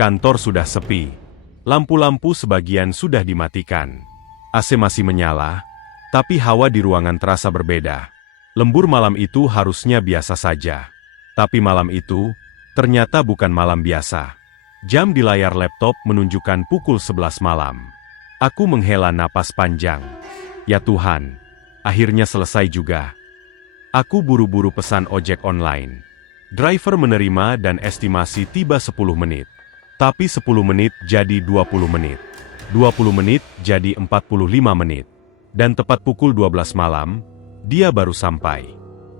Kantor sudah sepi. Lampu-lampu sebagian sudah dimatikan. AC masih menyala, tapi hawa di ruangan terasa berbeda. Lembur malam itu harusnya biasa saja. Tapi malam itu, ternyata bukan malam biasa. Jam di layar laptop menunjukkan pukul 11 malam. Aku menghela napas panjang. Ya Tuhan, akhirnya selesai juga. Aku buru-buru pesan ojek online. Driver menerima dan estimasi tiba 10 menit. Tapi 10 menit jadi 20 menit. 20 menit jadi 45 menit. Dan tepat pukul 12 malam, dia baru sampai.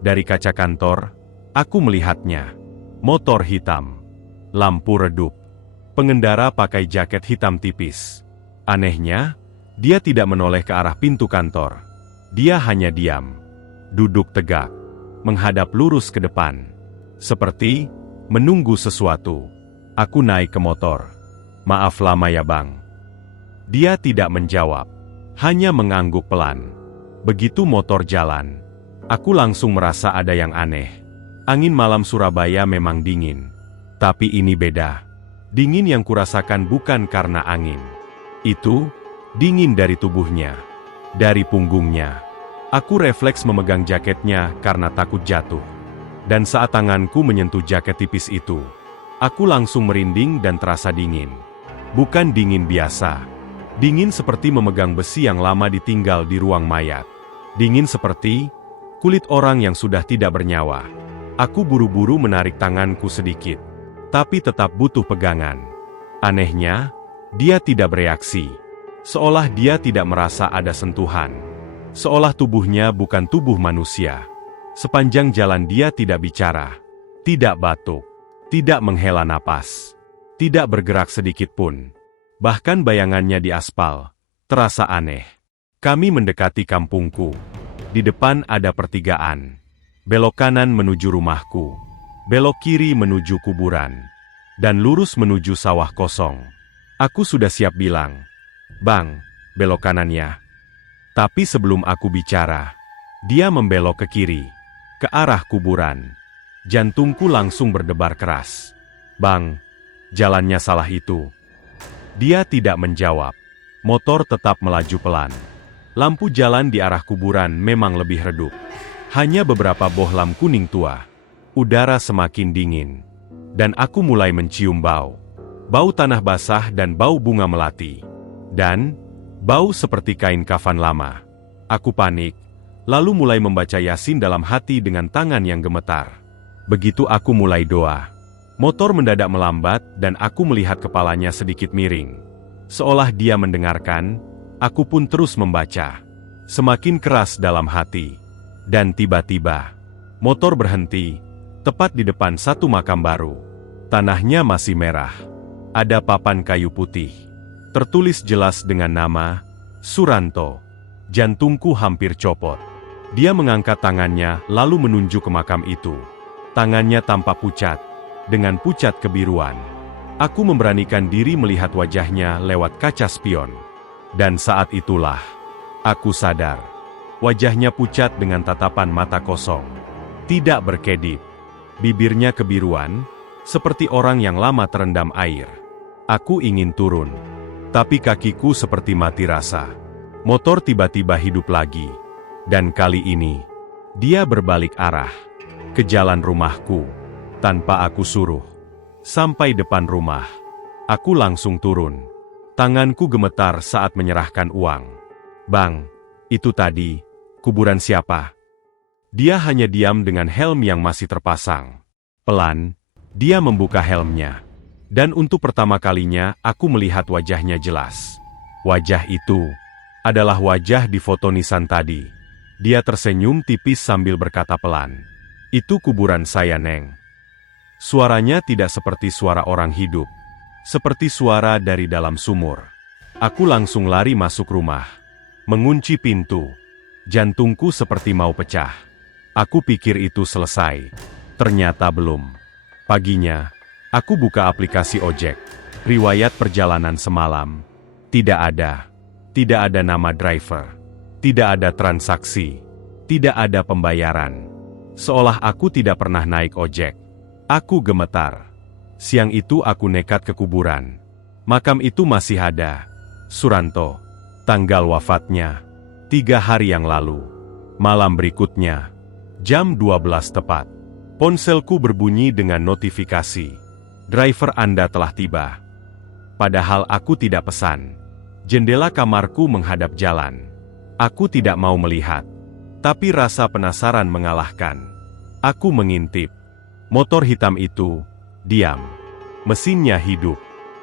Dari kaca kantor, aku melihatnya. Motor hitam. Lampu redup. Pengendara pakai jaket hitam tipis. Anehnya, dia tidak menoleh ke arah pintu kantor. Dia hanya diam. Duduk tegak. Menghadap lurus ke depan. Seperti menunggu sesuatu. Aku naik ke motor. Maaf lama ya bang. Dia tidak menjawab. Hanya mengangguk pelan. Begitu motor jalan, aku langsung merasa ada yang aneh. Angin malam Surabaya memang dingin. Tapi ini beda. Dingin yang kurasakan bukan karena angin. Itu, dingin dari tubuhnya. Dari punggungnya. Aku refleks memegang jaketnya karena takut jatuh. Dan saat tanganku menyentuh jaket tipis itu, aku langsung merinding dan terasa dingin. Bukan dingin biasa. Dingin seperti memegang besi yang lama ditinggal di ruang mayat. Dingin seperti kulit orang yang sudah tidak bernyawa. Aku buru-buru menarik tanganku sedikit. Tapi tetap butuh pegangan. Anehnya, dia tidak bereaksi. Seolah dia tidak merasa ada sentuhan. Seolah tubuhnya bukan tubuh manusia. Sepanjang jalan dia tidak bicara. Tidak batuk. Tidak menghela napas. Tidak bergerak sedikit pun. Bahkan bayangannya di aspal terasa aneh. Kami mendekati kampungku. Di depan ada pertigaan. Belok kanan menuju rumahku. Belok kiri menuju kuburan. Dan lurus menuju sawah kosong. Aku sudah siap bilang, "Bang, belok kanan ya." Tapi sebelum aku bicara, dia membelok ke kiri. Ke arah kuburan. Jantungku langsung berdebar keras. "Bang, jalannya salah itu." Dia tidak menjawab. Motor tetap melaju pelan. Lampu jalan di arah kuburan memang lebih redup. Hanya beberapa bohlam kuning tua. Udara semakin dingin. Dan aku mulai mencium bau. Bau tanah basah dan bau bunga melati. Dan bau seperti kain kafan lama. Aku panik, lalu mulai membaca Yasin dalam hati dengan tangan yang gemetar. Begitu aku mulai doa, motor mendadak melambat dan aku melihat kepalanya sedikit miring. Seolah dia mendengarkan, aku pun terus membaca. Semakin keras dalam hati. Dan tiba-tiba, motor berhenti, tepat di depan satu makam baru. Tanahnya masih merah. Ada papan kayu putih. Tertulis jelas dengan nama, Suranto. Jantungku hampir copot. Dia mengangkat tangannya lalu menunjuk ke makam itu. Tangannya tampak pucat, dengan pucat kebiruan. Aku memberanikan diri melihat wajahnya lewat kaca spion. Dan saat itulah, aku sadar. Wajahnya pucat dengan tatapan mata kosong. Tidak berkedip. Bibirnya kebiruan, seperti orang yang lama terendam air. Aku ingin turun. Tapi kakiku seperti mati rasa. Motor tiba-tiba hidup lagi. Dan kali ini, dia berbalik arah. Ke jalan rumahku. Tanpa aku suruh. Sampai depan rumah. Aku langsung turun. Tanganku gemetar saat menyerahkan uang. "Bang, itu tadi, kuburan siapa?" Dia hanya diam dengan helm yang masih terpasang. Pelan, dia membuka helmnya. Dan untuk pertama kalinya, aku melihat wajahnya jelas. Wajah itu adalah wajah di foto nisan tadi. Dia tersenyum tipis sambil berkata pelan, "Itu kuburan saya, Neng." Suaranya tidak seperti suara orang hidup. Seperti suara dari dalam sumur. Aku langsung lari masuk rumah. Mengunci pintu. Jantungku seperti mau pecah. Aku pikir itu selesai. Ternyata belum. Paginya, aku buka aplikasi ojek. Riwayat perjalanan semalam. Tidak ada. Tidak ada nama driver. Tidak ada transaksi. Tidak ada pembayaran. Seolah aku tidak pernah naik ojek. Aku gemetar. Siang itu aku nekat ke kuburan. Makam itu masih ada. Suranto. Tanggal wafatnya 3 hari yang lalu. Malam berikutnya, jam 12 tepat. Ponselku berbunyi dengan notifikasi. Driver Anda telah tiba. Padahal aku tidak pesan. Jendela kamarku menghadap jalan. Aku tidak mau melihat. Tapi rasa penasaran mengalahkan. Aku mengintip. Motor hitam itu diam. Mesinnya hidup.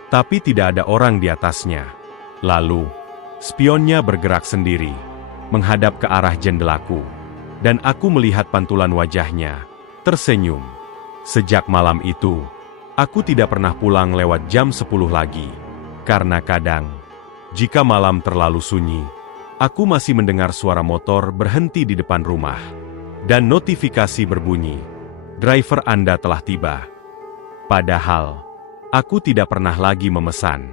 Tapi tidak ada orang di atasnya. Lalu, spionnya bergerak sendiri, menghadap ke arah jendelaku. Dan aku melihat pantulan wajahnya, tersenyum. Sejak malam itu, aku tidak pernah pulang lewat jam 10 lagi. Karena kadang, jika malam terlalu sunyi, aku masih mendengar suara motor berhenti di depan rumah. Dan notifikasi berbunyi, driver Anda telah tiba. Padahal, aku tidak pernah lagi memesan.